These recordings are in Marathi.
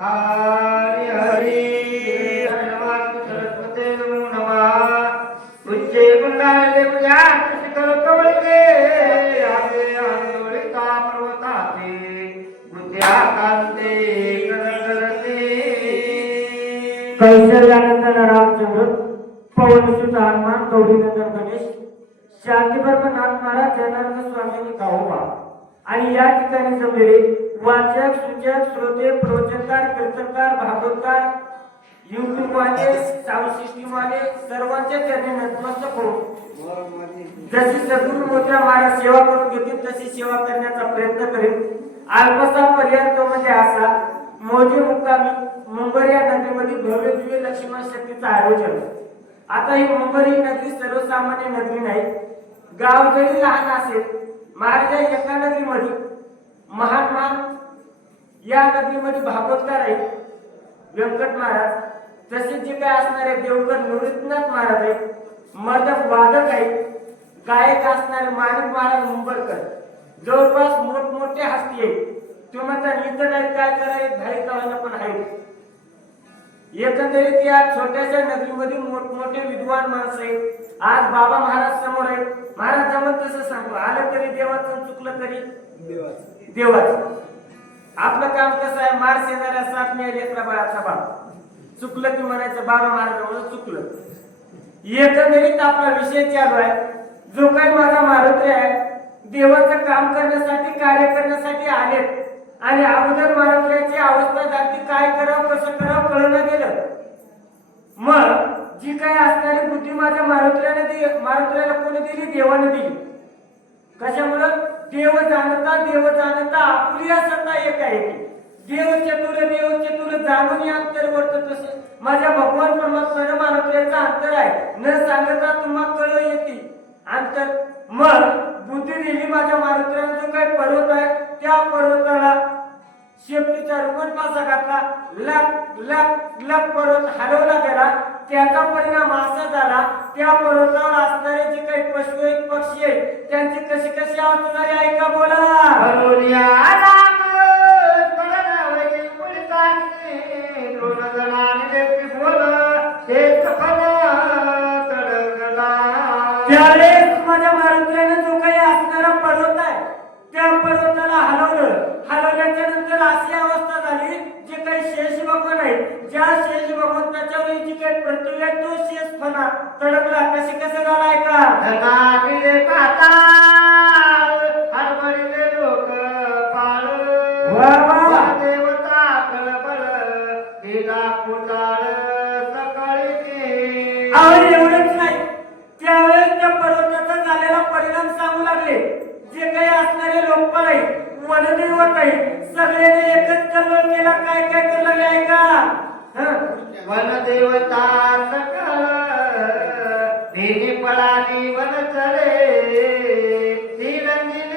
Ah! वाचक सूचक श्रोते प्रवचनकार कीर्तनकार भागवतकार युट्यूब वाले साऊंड सिस्टीम वाले सर्वांच्या चरणी नतमस्तक होऊन जशी सद्गुरु मोत्या महाराज सेवा करून घेतील तशी सेवा करण्याचा प्रयत्न करेल अल्पसा पर्याय तो म्हणजे असा मोजे मुक्कामी मुंबई या नदीमध्ये भव्य दिव्य लक्ष्मण शक्तीचं आयोजन. आता ही मुंबई नदी सर्वसामान्य नदी नाही. गाव जरी लहान असेल महाराज एका नदीमध्ये महान महान या नदीमध्ये भागवतकार आहेत. व्यंकट महाराज. तसेच जे काय असणारे देवकर निवृत्तीनाथ महाराज आहेत. मदक वादक आहेत. गायक असणारे माणिक महाराज मुंबईकर जवळपास मोठमोठे हस्ती आहेत. तुम्ही म्हणता इतर आहेत काय करायचे? भाई गावांना पण आहेत. एकंदरीत या छोट्याशा नगरीमध्ये मोठमोठे विद्वान माणसं आहेत. आज बाबा महाराज समोर आहेत. महाराज जमत तसं सांगतो आलं तरी देवाचं चुकलं तरी देवाचं. आपलं काम कसं आहे? मार येणाऱ्या साथ मिळाली लेकरा बाळाचा बाप चुकलं की म्हणायचं बाबा महाराजांमुळे चुकलं. एकंदरीत आपला विषय चालू आहे. जो काही माझा मारुती आहे देवाचं काम करण्यासाठी कार्य करण्यासाठी आलेत. आणि अगोदर मारुत्र्याची अवस्था जाती काय करावं कसं करावं कळलं गेलं. मग जी काय असणारी बुद्धी माझ्या मारुत्र्याने दि मारुत्र्याला कोणी दिली? देवाने दिली. कशामुळं? देव जाणता देव जाणता आपली सत्ता एक आहे देव चतुर देव चतुर जाणून या अंतर वर्त तसे. माझ्या भगवान परमात्मा मानवतेचा अंतर आहे. न सांगता तुम्हाला कळ येते. अंतर मग बुद्धी दिली माझ्या मारुत्र्याने जो काही पर्वत आहे त्या पर्वताला शेपटीचा रुमट पासा घातला? लक लक लक पर्वत हलवला गेला त्याचा परिणाम असा झाला त्या पर्वतावर असणारे जे काही पशु आहेत पक्षी आहेत त्यांची कशी कशी अवस्था झाली ऐका बोला. हलवल्याच्या नंतर अशी अवस्था झाली जे काही शेष भगवान आहे ज्या शेष भगवंताच्या वेळी जी काही पृथ्वी आहे तो शेष फणा तडकला. कसे कसं झाला ऐका? धनाटिले पाताळ हरभरिले लोक पाळ પીની પળાની વન ચડે તિરંગી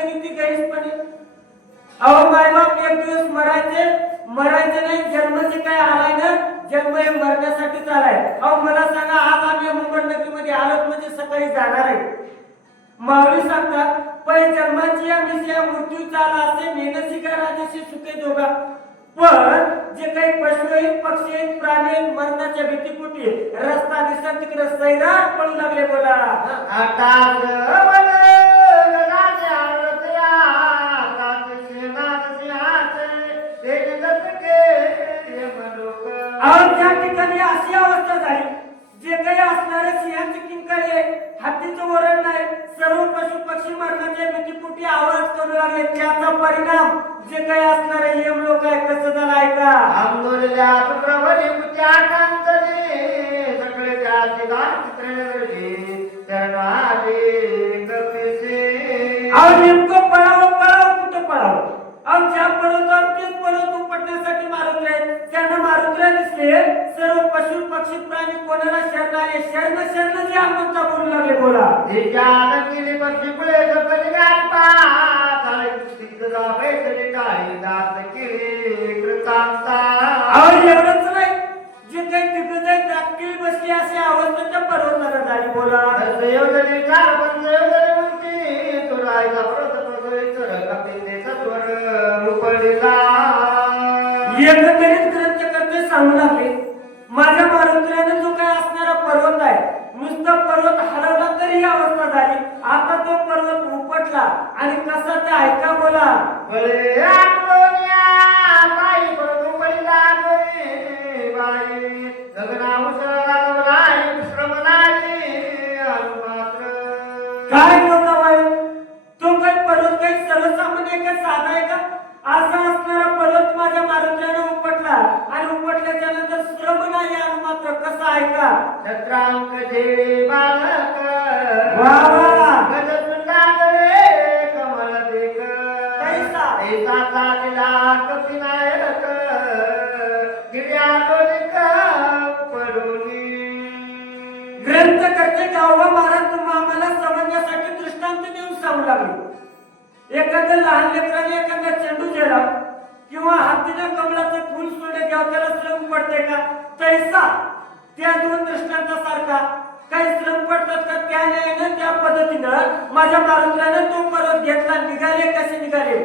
गणिती गणितपणे अहो मायबाप एक दिवस मरायचे मरायचे नाही जन्माचे काय आलाय ना जन्म हे मरण्यासाठीच आलाय. अहो मला सांगा आज आम्ही मुंबई नदीमध्ये आलोत म्हणजे सकाळी जाणार आहे. माऊली सांगतात पण जन्माची या मिसिया मृत्यू चाला असे मेनसी का राजाशी सुखे दोघा. पण जे काही पशु आहेत पक्षी आहेत प्राणी आहेत मरणाच्या भीतीपोटी रस्ता दिसत तिकडे सैराट पळू लागले बोला. आता अशी अवस्था झाली. जे काही असणारे सिंहाचे किंकाळी आहे हत्तीचं वरण नाही सर्व पशु पक्षी मरणाच्या भीतीपोटी आवाज करू लागले. त्याचा परिणाम जे काही असणारे यम लोक आहे कसं झालं ऐका. आंदोलल्या प्रभरी सगळे त्या गान चित्रे पक्षी प्राणी कोणाला शरण आले शरण शरण जे हनुमंता बोलू लागले बोला. तिच्या आनंदीने पक्षी पुढे जपली गाठपा झाले. सिद्धदा बैठले टाळी दात किरी कृतांता. आवाज एवढंच नाही. जे काही दिग्गज आहेत दाखली बसली असे आवाज त्यांच्या पर्वताला झाली बोला. योजने चार पंच योजने म्हणती तुरायचा व्रत प्रसवित कपिलेचा स्वर उपडिला एकंदरीत ग्रंथ करते सांगू लागले. माझ्या मारुतीने जो काय असणारा पर्वत आहे नुसता पर्वत हलवला तरी ही अवस्था झाली. आता तो पर्वत उपटला आणि कसा ते ऐका बोला. काय बोलला बाई? तो काही पर्वत काही सर्वसामान्य आहे का? साधा आहे का? असा असणारा पर्वत माझ्या मारुतीने उपटला. आणि उपटल्याच्या नंतर नाही आलं मात्र. कसा ऐका? छत्रांक झेडे बालक वा वा. गज सुंदागरे कमल देख कैसा? ऐसाचा दिला कपिनायक गिर्या पडोली. ग्रंथ करते गावबा महाराज तुम्हा आम्हाला समजण्यासाठी दृष्टांत देऊन सांगू लागले. एखाद्या लहान लेकराने एखादा चेंडू गेला किंवा हातीनं कमलाचं फुल सोडे घ्यावं त्याला श्रम पडते का? तैसा त्या दोन दृष्टांतासारखा काही श्रम पडतात का? त्या न्यायानं त्या पद्धतीनं माझ्या मारुतीनं तो परत घेतला. निघाले कसे निघाले?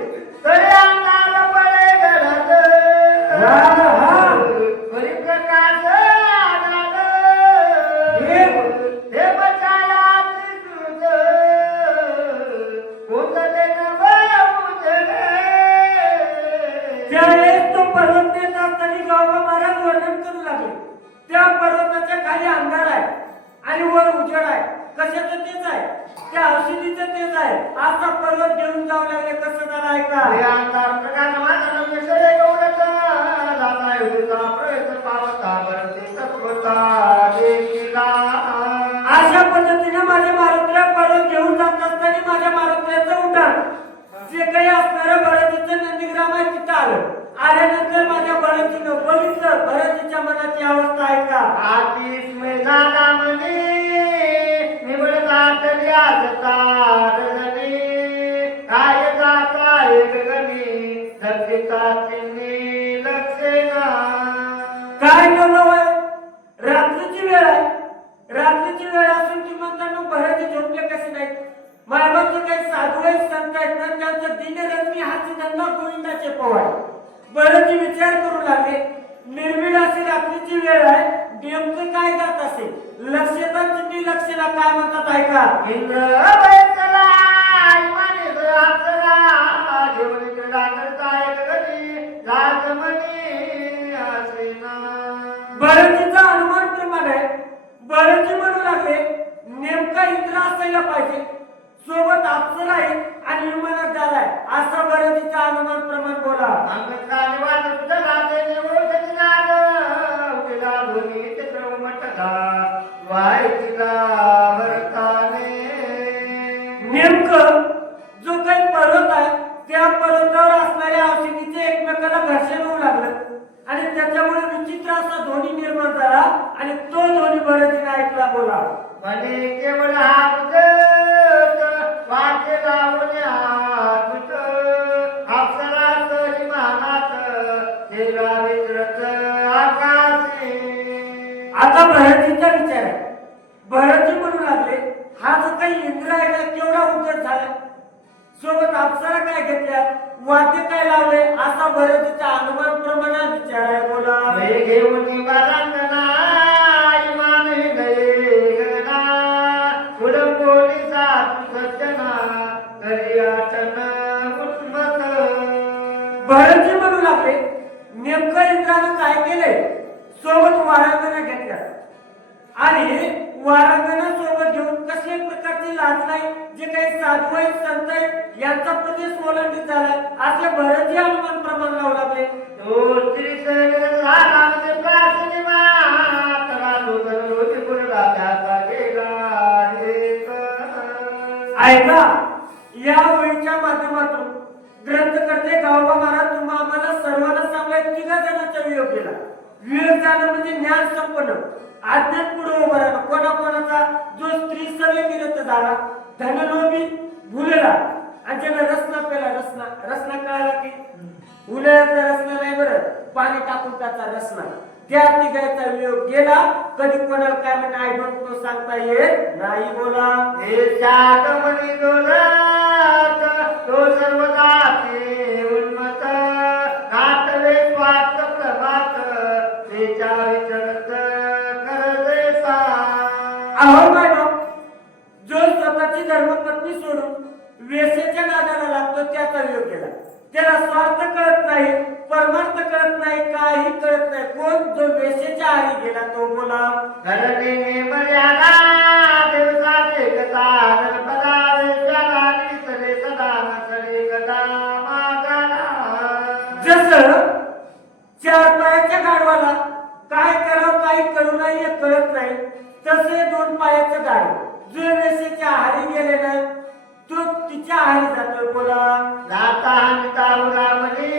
मनाची अवस्था आहे का? आतीश में झाला म्हणे. निवडतात व्याजता रजनी काय जाता एक गणी? दक्षिता चिन्ही लक्षेना काय बोललो होय? रात्रीची वेळ आहे. रात्रीची वेळ असून ती म्हणताना भराचे झोपले कसे नाहीत? मायबाचे काही साधू आहेत संत आहेत ना त्यांचं दिनरत्नी हाची धंदा गोविंदाचे पवार. बरंची विचार करू लागले. निर्मिड अशी रात्रीची वेळ आहे. नेमकं काय जात असेल? लक्षता चिन्ही लक्षणा काय म्हणतात ऐका. बरंचीचा अनुमान प्रमाण आहे. बरंची म्हणू लागले नेमका इंद्र असायला पाहिजे. आता भरतीचा विचार आहे. भरती म्हणू लागले हा जो काही इंद्र आहे ना केवढा उद्धट झाला? सोबत अप्सरा काय घेतल्या? वाद्य काय लावले? असा भरतीच्या अनुमान प्रमाणात विचार आहे बोला. भरती म्हणू लागले नेमकं इंद्रानं काय केले सोबत वारांगणा घेतल्या आणि वारांगणा सोबत घेऊन कसल्या प्रकारची लाज नाही जे काही साधू आहेत संत आहेत यांचा प्रदेश ओलांडीत झालाय. असे भरती अनुमान प्रमाण लावू लागले. ऐका या ओळीच्या माध्यमातून ग्रंथकर्ते गावबा महाराज तुम्हा आम्हाला सर्वांना सांगलाय तिघा जणांचा वियोग केला. विवेक झालं म्हणजे ज्ञान संपन्न. आज्ञात पुढे उभं राहणं कोणाकोणाचा जो स्त्री सवय विरत झाला. धनलोभी भुलला. आणि ज्यानं रसना पेला रसना. रसना कळाला की? उन्हाळ्यातला रसना नाही बरं. पाणी टाकून त्याचा रसना. त्या तिघायचा वियोग गेला. कधी कोणाला काय म्हणजे आय डोंट नो सांगता येत नाही बोला. हे शातमणी डोलत तो सर्वदा स्वतःची धर्मपत्नी सोडून वेसेच्या नादाला लागतो त्याचा वियोग केला. त्याला स्वार्थ कळत नाही परमार्थ कळत नाही काही कळत नाही. कोण जो वेसेच्या आरी गेला तो बोला धरणी मर्यादा जसं चार पायाच्या गाढवाला काय करावं काय करू नये हे कळत नाही तसे दोन पायाचं गाढव. जो वेसेच्या आहारी गेले ना तो तिच्या आहारी जातोय बोला. जाता नितावरा मनी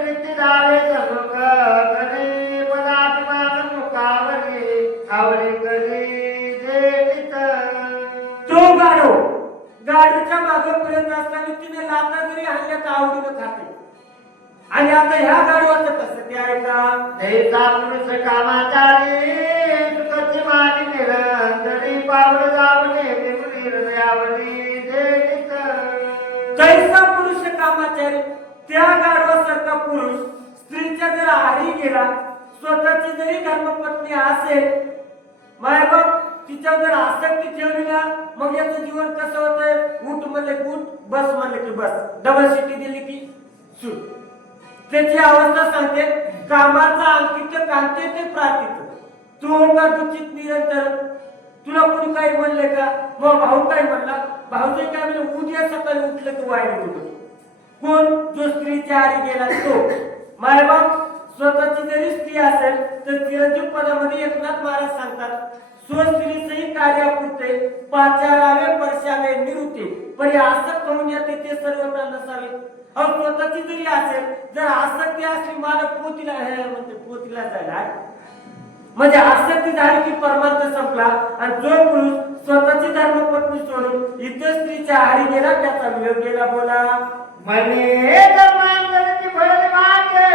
प्रीती दावे समुख करे पदात्मान मुखावरी आवरी करी जे तो गाढव गाडीच्या मागे फिरत असताना तिने लाता जरी आणल्या तर आवडीनं खाते. आणि आता ह्या गाडवाचं कसं ते आहे का पुरुष कामाचारी पावलं जावणे विमुनी हृदयावरी जे पुरुष कामाचारी त्या गाढवासारखा पुरुष. स्त्रीच्या जर आहारी गेला स्वतःची जरी धर्मपत्नी असेल मायबाप तिच्यावर जर आसक्ती ठेवली ना मग याचं जीवन कसं होतंय? उठ म्हणले उठ बस म्हणले की बस. डबल सिटी दिली की सुट. त्याची अवस्था सांगते कामाचा अंकित कांते ते प्रार्थित तू का दुचित निरंतर. तुला कोणी काही म्हणलं का? मग भाऊ काय म्हणला? भाऊजे काय म्हणलं उद्या सकाळी उठलं तू वाईट होतो कोण? जो स्त्रीच्या आरी गेला तो. मायबाप स्वतःची जरी स्त्री असेल तर चिरंजीव पदामध्ये एकनाथ महाराज सांगतात स्वस्त्रीचंही कार्यापुरते पाचारावे परशावे निरुते पण हे आसक्त होऊन येते ते सर्वत्र नसावे. अहो स्वतःची जरी असेल जर आसक्ती असली मला पोतीला म्हणते पोतीला जायला म्हणजे आसक्ती झाली की परमार्थ संपला. आणि जो पुरुष स्वतःची धर्मपत्नी सोडून इतर स्त्रीच्या आहारी गेला त्याचा वियोग गेला बोला. मने मांगरची फळ मागे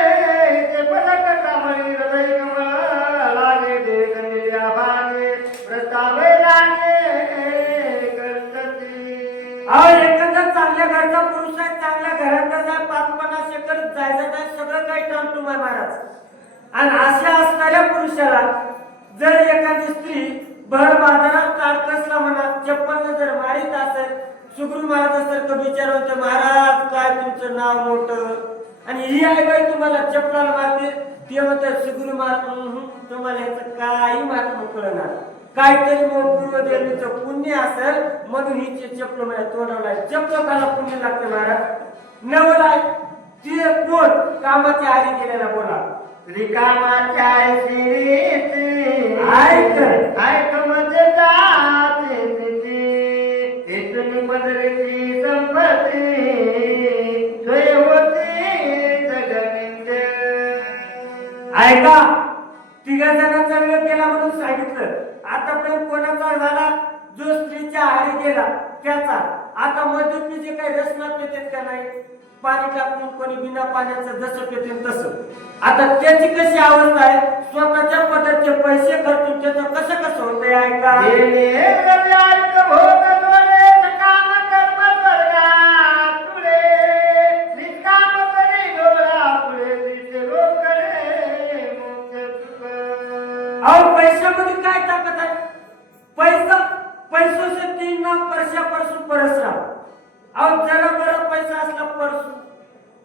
ते पलक कमळी हृदय कमळ लागे दे गणिल्या भागे प्रतापे लागे करतती अहो एखादा चांगल्या घरचा पुरुष आहे चांगल्या घरात जाय पाच पन्नास एकर जायचं जाय सगळं काही टाळतो माय महाराज आणि अशा असणाऱ्या पुरुषाला जर एखादी स्त्री भर बाजारात काळकसला म्हणा चप्पल जर मारित असेल सुगरू महाराजासारखं विचार होते महाराज काय तुमचं नाव मोठं? आणि ही आई बाई तुम्हाला चपला मारते ते म्हणतात सुगुरु महाराज तुम्हाला ह्याचं काही महात्मा कळणार काहीतरी पूर्व देवीचं पुण्य असेल म्हणून हिचे चप्पल मला तोडवलाय चप्पल खाला पुण्य लागते महाराज. नवलाय ते कोण? कामाच्या आधी गेलेला बोला. रिकामाच्या ऐशी ऐक. ऐकमध्ये जाते तिथे. इथून पदरीची संपत्ती. होती जगनिंद ऐका तिघा जणांचा विरोध केला म्हणून सांगितलं. आतापर्यंत कोणाचा झाला? जो स्त्रीच्या आहारी गेला त्याचा. आता मधुपी जे काही रचना पेतेत का नाही? पाणी टाकून कोणी बिना पाण्याचं जसं पेते तसं. आता त्याची कशी अवस्था आहे? स्वतःच्या पदाचे पैसे खर्चून त्याचं कसं कसं होतंय? ऐका. अहो पैशामध्ये काय ताकद आहे? पैसा पैसो तीन ना परशापासून परसराम अहो जरा बरा पैसा असला परसू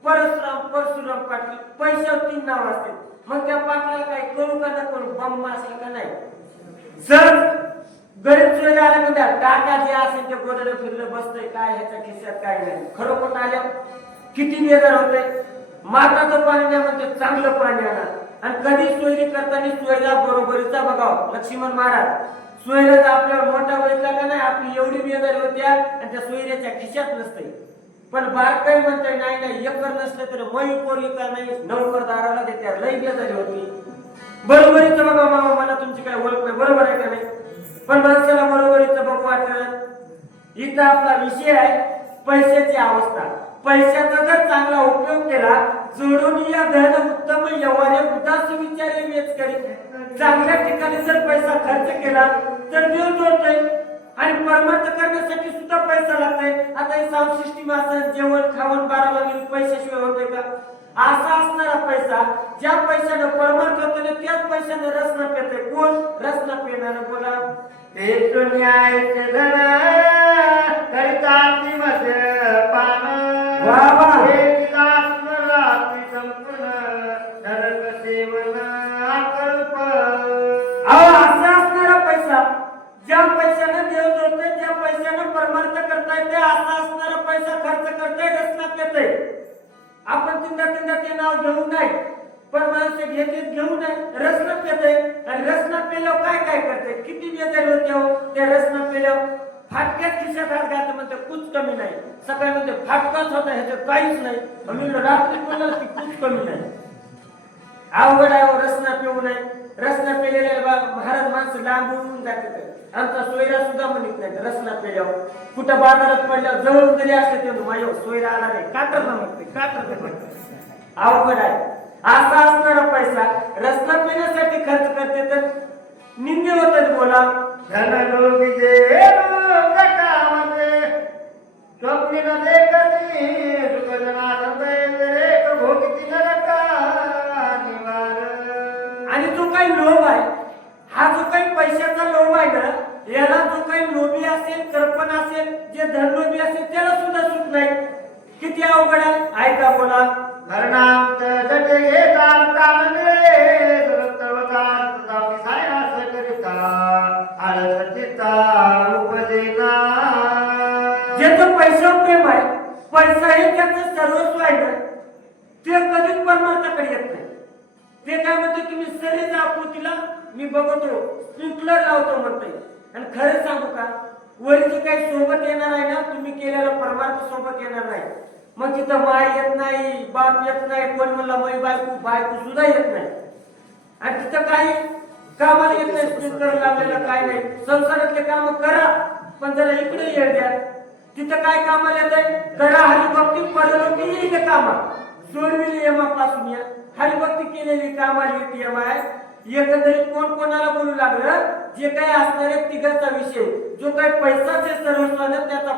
परसराम परशुराम पाटील पैशावर तीन नाव असते मग त्या पाटला काय करू का ना करू बंब असला का नाही? सर गरीब सोयला आल्या म्हणजे टाका जे असेल ते गोदर फिरलं बसतंय काय ह्याच्या खिशात काय नाही. खरोखर आल्या किती बेजार होते माताचं पाणी नाही म्हणते चांगलं पाणी आणा. आणि कधी सोयरी करताना सोयरा बरोबरीचा बघाव. लक्ष्मण महाराज सोयऱ्याचा आपल्यावर मोठा बघितला का नाही आपली एवढी बेजारी होत्या आणि त्या सोयऱ्याच्या खिशात नसते पण बारकाई म्हणतोय नाही नाही एकर नसलं तर मयूर पोर का नाही नवकर दाराला देत्या लई बेजारी होती. बरोबरीचं बघा मामा मला तुमची काय ओळख नाही बरोबर आहे का नाही? पण माणसाला बरोबरीचं बघू वाटत इथं आपला विषय आहे पैशाची अवस्था. पैशाचा जर चांगला उपयोग केला जोडून या धन उत्तम यवाने उदास विचारे वेच करी. चांगल्या ठिकाणी जर पैसा खर्च केला तर देव जोडतोय. आणि परमार्थ करण्यासाठी सुद्धा पैसा लागतोय. आता हे साऊंड सिस्टीम असं जेवण खावण बाराला गेली पैशाशिवाय होते का? असा असणारा पैसा ज्या पैशानं परमार्थ होतो त्याच पैशानं रचना पेते कोण? रचना पेणार बोला एक न्यायचे धन करिता दिवस पान ह्याच्यात काहीच नाही. म्हणून रात्री बोलला की खूप कमी नाही. अवघड आहे हो, रसना पिऊ नये. रसना पेलेल्या भारत माणसं लांब होऊन जाते आमचा सोयरा सुद्धा म्हणत नाही रसना पेल्यावर हो. कुठं बाजारात पडल्यावर जवळ जरी असले ते माझ्या सोयरा आला नाही. काटर ना म्हणते काटर म्हणते अवघड आहे. असा असणारा पैसा रसना पिण्यासाठी खर्च करते तर निंदे होतात बोला. धन लोक. देखती सुख जनार्दन एक भोगती नरका निवार. आणि जो काही लोभ आहे हा जो काही पैशाचा लोभ आहे ना याला जो काही लोभी असेल कर्पण असेल जे धनलोभी असेल त्याला सुद्धा सुख नाही. किती अवघड आहे? ऐका बोला. मरणांत जटे घेता मिळे तळवता पैसा हे त्याचं सर्वस्व आहे ना ते कधीच परमार्थाकडे येत नाही. ते काय म्हणते तुम्ही सरीच्या आकृतीला मी बघतो. स्प्रिंकलर लावतो म्हणते. आणि खरं सांगू का वरची काही सोबत येणार आहे ना तुम्ही केलेला परमार्थ सोबत येणार नाही. मग तिथं माय येत नाही बाप येत नाही कोण म्हणला मै बायको बायको सुद्धा येत नाही. आणि तिथं काही कामाला येत नाही स्प्रिंकलर लावलेलं काय नाही. संसारातले काम करा पण जरा इकडे येळ द्या. तिथं काय कामाला येत आहे करा हरिभक्ती परलोकी येईल कामा सोडविली यमापासून या. हरिभक्ती केलेली कामाला येते यमा आहे एकंदरीत कोण कोणाला बोलू लागलं? जे काही असणारे तिघाचा विषय. जो काही पैसाचे सर्वस्वानं त्याचा